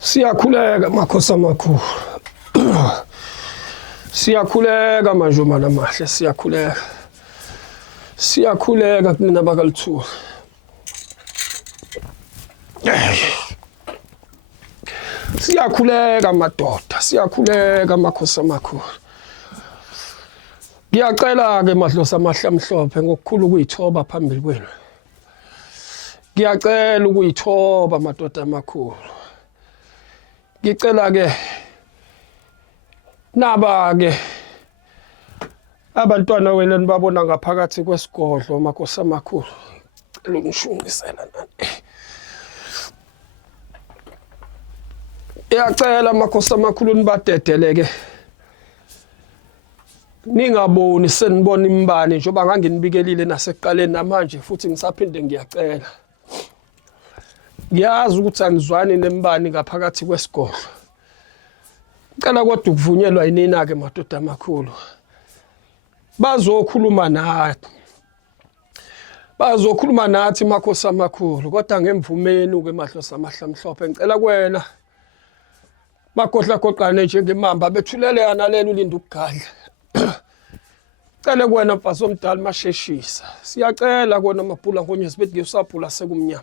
Siyakhuleka makhosi amakhulu. Siyakhuleka manjomana amahle, siyakhuleka. Siyakhuleka kunina bakaLthuli. Siyakhuleka madoda, siyakhuleka makhosi amakhulu. Ngiyacela ke madlozi amahle amhlophe ngokukhulu ukuyithoba phambili kwenu. Ngiyacela ukuyithoba madoda amakhulu. Ngicela ke naba ke abantwana wena nibabona ngaphakathi kwesigodlo makhosi amakhulu. Cela ungishungisela nani. Ngiyacela makhosi amakhulu nibadedeleke. Ningaboni senibona imbane njengoba nganginibikelile nasekuqaleni namanje futhi ngisaphinde ngiyacela. Ngiyazi ukuthi anizwani nembani ngaphakathi kwesigodlo. Ngicela kodwa ukuvunyelwa yinina ke madoda amakhulu. Bazokhuluma nathi. Bazokhuluma nathi makhosi amakhulu kodwa ngemvumeni ke madlozi amahle amhlophe. Ngicela kuwena bagohlagoqane njengemamba bethulele yanalela ulinda ukugadla. Cela kuwena mfazi omdala masheshisa. Siyacela kona mabhula ngonyezi bethi ngiyosabhula sekumnyama.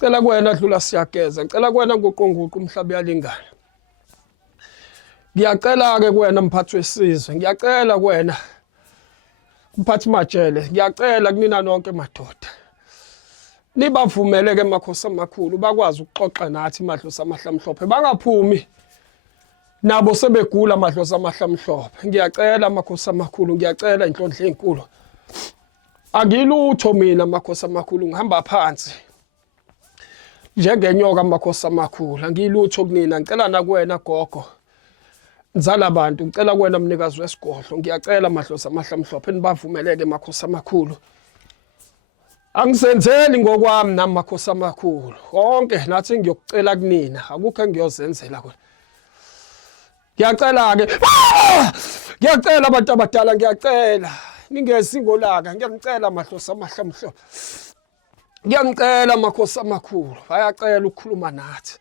Cela kuwena dlula siyageza. Ngicela kuwena ngoqonguqa umhlaba yalingana. Ngiyacela ke kuwena mphathi wesizwe. Ngiyacela kuwena mphathi majele. Ngiyacela kunina nonke madoda. Nibavumele ke makhosi amakhulu bakwazi ukuxoxa nathi madlozi amahle amhlophe. Bangaphumi nabo sebegula madlozi amahle amhlophe. Ngiyacela makhosi amakhulu, ngiyacela inhlonhle enkulu. Angilutho mina makhosi amakhulu ngihamba phansi. Njengenyoka makhosi amakhulu, angilutho kunina. Ngicela nakuwena gogo. Nzala abantu, ngicela kuwena mnikazi wesigodlo. Ngiyacela madlozi amahle amhlophe nibavumeleke makhosi amakhulu. Angisenzeli ngokwami nami makhosi amakhulu. Konke nathi ngiyokucela kunina, akukho engiyozenzela kona. Ngiyacela ke. Ngiyacela abantu abadala, ngiyacela. Ningezi ngolaka, ngiyacela madlozi amahle amhlophe. Ngiyacela makhosi amakhulu, bayacela ukukhuluma nathi.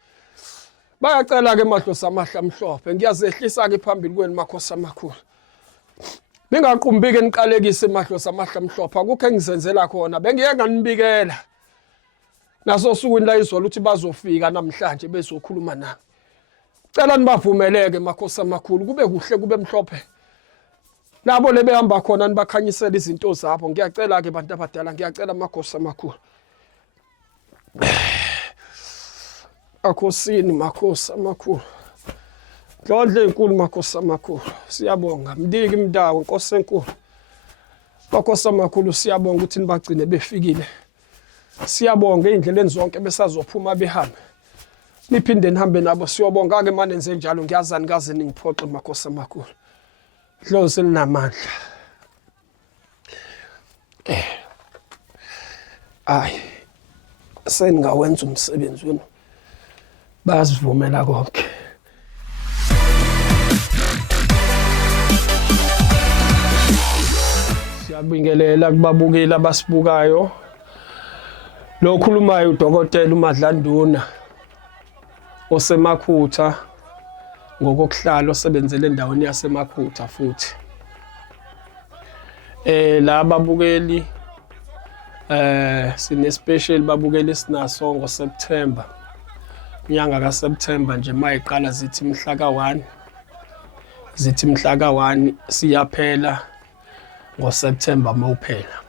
Bayacela ke madlozi amahle amhlophe. Ngiyazehlisa ke phambili kwenu makhosi amakhulu. Ningaqumbike niqalekise madlozi amahle amhlophe. Akukho engizenzela khona. Bengiyeke nganibikela. Naso sukwini la izolo uthi bazofika namhlanje bezokhuluma nami. Cela nibavumeleke makhosi amakhulu kube kuhle kube mhlophe. Labo lebehamba khona nibakhanyisela izinto zabo. Ngiyacela ke bantu abadala, ngiyacela makhosi amakhulu. Akhosini makhosi amakhulu. Ndlondle enkulu makhosi amakhulu. Siyabonga mdiki imdawo Nkosi enkulu. Makhosi amakhulu siyabonga ukuthi nibagcine befikile. Siyabonga indleleni zonke besazophuma behambe. Niphinde nihambe nabo siyobonga ke manje enze njalo ngiyazani kaze ningiphoxe makhosi amakhulu. Dlozi linamandla. Ay. Sengawenza umsebenzi wenu. Basivumela konke. Siyabingelela kubabukeli abasibukayo. Lo khulumayo uDokotela uMadlanduna osemakhutha ngokokuhlala osebenzele endaweni yasemakhutha futhi. La babukeli sine special babukeli sinaso ngoSeptember. Inyanga kaSeptember nje mayiqala zithi mhla ka1 zithi mhla ka1 siyaphela ngoSeptember mawuphela.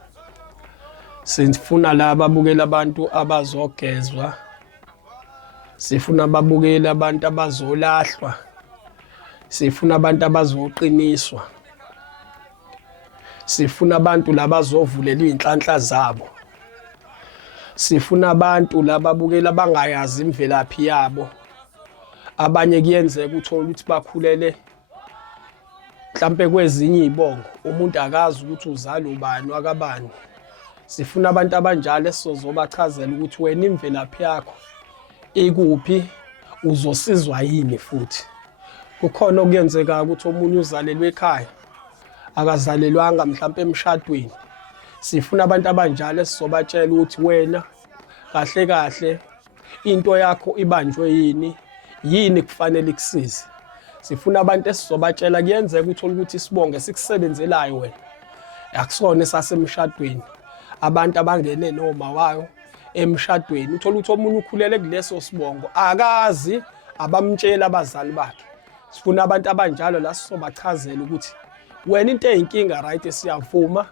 Sifuna la babukela abantu abazogezwa Sifuna ababukeli abantu abazolahlwa. Sifuna abantu abazoqiniswa. Sifuna abantu labazovulela izinhlanhla zabo. Sifuna abantu lababukela bangayazi imvelaphi yabo. Abanye kuyenzeka uthola ukuthi bakhulele mhlambe kwezinye izibongo umuntu akazi ukuthi uzalo ubani wakabani. Sifuna abantu abanjalo esizobachazela ukuthi wena imvelaphi yakho ikuphi, uzosizwa yini futhi. Kukhona okuyenzeka ukuthi omunye uzalelwe ekhaya akazalelwanga mhlambe emshadweni. Sifuna abantu abanjalo esizobatshela ukuthi wena kahle kahle into yakho ibanjwe yini kufanele ikusize. Sifuna abantu esizobatshela kuyenzeka uthola ukuthi isibongo sikusebenzelayo wena akusona esasemshadweni. Abantu abangene noma wayo emshadweni uthola ukuthi omunye ukhulele kuleso sibongo akazi abamtshela abazali bakhe. Sifuna abantu abanjalo la sisobachazela ukuthi wena into eyinkinga right siyavuma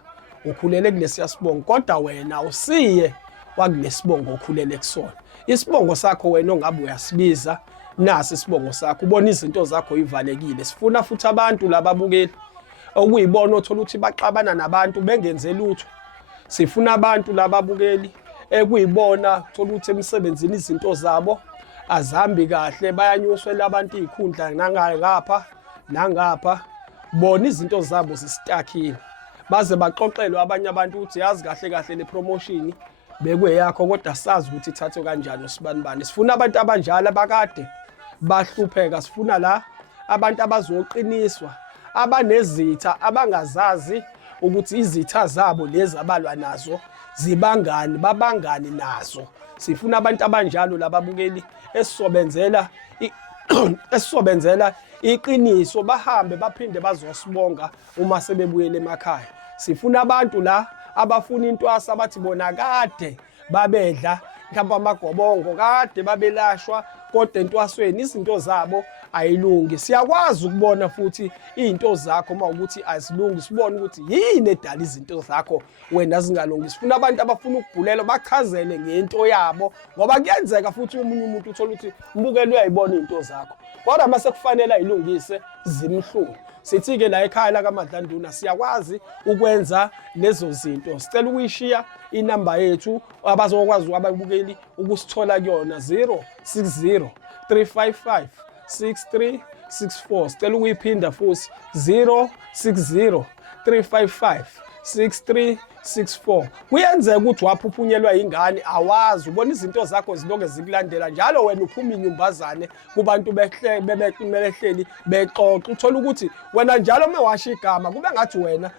ukhulele kulesiya sibongo kodwa wena usiye wakulesibongo okhulele kusona. Isibongo sakho wena ongabe uyasibiza nasi isibongo sakho ubona izinto zakho ivalekile. Sifuna futhi abantu lababukeli okuyibona othola ukuthi baxabana nabantu bengenze lutho. Sifuna abantu lababukeli ekuyibona uthola ukuthi emsebenzini izinto zabo azihambi kahle bayanyuswela abantu izikhundla nangapha bona izinto zabo zisitakile baze baxoxelwe abanye abantu ukuthi yazi kahle kahle le promotion bekweyakho kodwa sazi ukuthi ithathwe kanjani usibanibani. Sifuna abantu abanjalo abakade bahlupheka. Sifuna la abantu abazoqiniswa abanezitha abangazazi ukuthi izitha zabo lezi abalwa nazo zibangani babangani nazo. Sifuna abantu abanjalo lababukeli esisobenzela iqiniso bahambe baphinde bazosibonga uma sebebuyele emakhaya. Sifuna abantu la abafuna intwasa abathi bona kade babedla mhlawumbe amagobongo kade babelashwa kodwa entwasweni izinto zabo ayilungi. Siyakwazi ukubona futhi izinto zakho uma ukuthi azilungi sibone ukuthi yini edala izinto zakho wena zingalungi. Sifuna abantu abafuna ukubhulela bachazele ngento yabo ngoba kuyenzeka futhi umunye umuntu uthola ukuthi mbukeli uyayibona izinto zakho kodwa mase kufanele ayilungise zimhlungu. Sithi ke la ekhaya la kaMadlanduna siyakwazi ukwenza lezo zinto. Sicela ukuyishiya inamba yethu abazokwazi ababukeli ukusithola kuyona 060 355 6364. Sicela ukuyiphinda futhi 060 355 6364. Kuyenzeka ukuthi waphuphunyelwa ingane awazi ubona izinto zakho zilonke zikulandela njalo wena uphuma inyumbazane kubantu behleli bexoxa uthola ukuthi wena njalo mewasha igama kube ngathi wena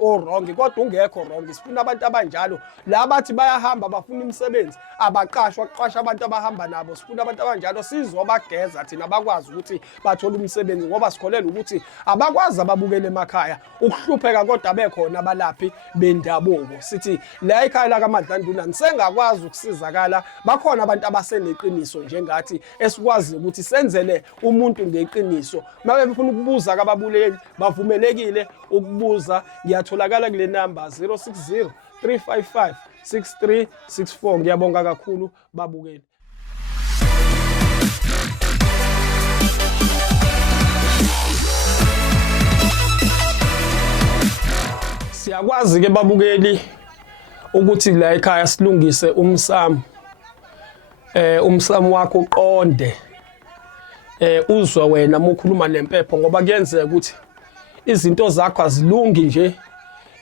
wrong kodwa ungekho wrong. Sifuna abantu abanjalo la bathi bayahamba bafuna imisebenzi abaqashwa aqasha abantu abahamba nabo. Sifuna abantu abanjalo sizobageza thina bakwazi ukuthi bathole umsebenzi ngoba sikholela ukuthi abakwazi ababukele emakhaya ukuhlupheka kodwa bekhona abalaphi bendabuko. Sithi la ekhaya la kaMadlanduna nisengakwazi ukusizakala bakhona abantu abaseneqiniso njengathi esikwazi ukuthi senzele umuntu ngeqiniso. Mabe befuna ukubuza kababuleli bavumelekile ukubuza. Ngiyatholakala kule number 060 355 6364. Ngiyabonga kakhulu babukeli. Siyakwazi ke babukeli ukuthi la ekhaya silungise umsamo wakho uqonde uzwe wena mukhuluma nempepho ngoba kuyenzeka ukuthi izinto zakho azilungi nje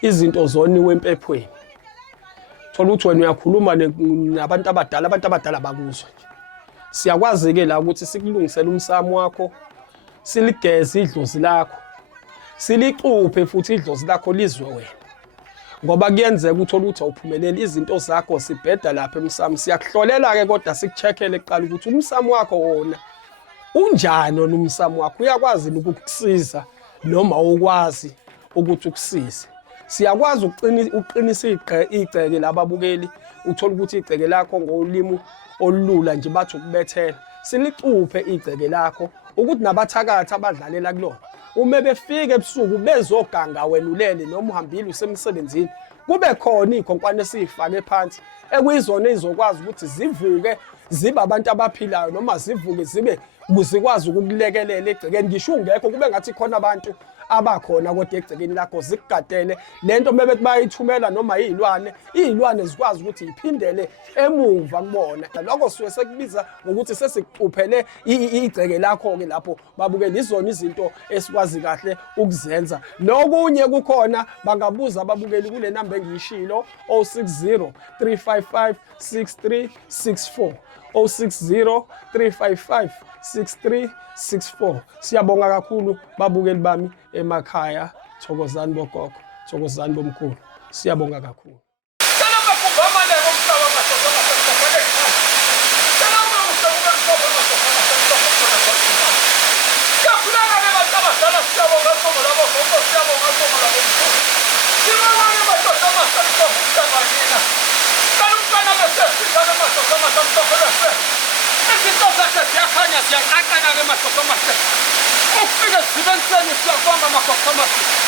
izinto zoniwe empephweni. Thola ukuthi wena uyakhuluma nabantu abadala bakuzwa nje. Siyakwazi ke la ukuthi sikulungisele umsamo wakho siligeze idlozi lakho silicuphe futhi idlozi lakho lizwe wena ngoba kuyenzeka uthola ukuthi awuphumeleli izinto zakho sibheda lapha emsamo. Siyakuhlolela ke kodwa sikucheckele kuqala ukuthi umsamo wakho wona unjani nomsamo wakho uyakwazi ukukusiza noma ukwazi ukuthi ukusize. Siyakwazi uqinisa igceke lababukeli uthola ukuthi igceke lakho ngolimi olula nje bathi ukubethela silicuphe igceke lakho ukuthi nabathakathi abadlalela kulona uma befika ebusuku bezoganga wena ulele noma uhambile usemsebenzini kube khona iy'khonkwane esiy'fake phansi ekuyizona ey'zokwazi ukuthi zivuke zibe abantu abaphilayo noma zivuke zibe zikwazi ukukulekelela egcekeni. Ngisho ungekho kube ngathi khona abantu abakhona kodwa egcekeni lakho zikugadele lento bebethi bayithumela noma iy'lwane zikwazi ukuthi yiphindele emuva kubona. Lokho suke sekubiza ngokuthi sesikuquphele igceke lakho-ke lapho babukela. Izona izinto esikwazi kahle ukuzenza. Nokunye kukhona bangabuza ababukeli kule namba engiyishilo 060 355 6364 060 355 6364. Siyabonga kakhulu babukeli bami emakhaya. Thokozani bogogo, thokozani bomkhulu. Siyabonga kakhulu. Siyaqaqana ke mahloko amahle. Ufike sibenzeni siyabonga mahloko amahle.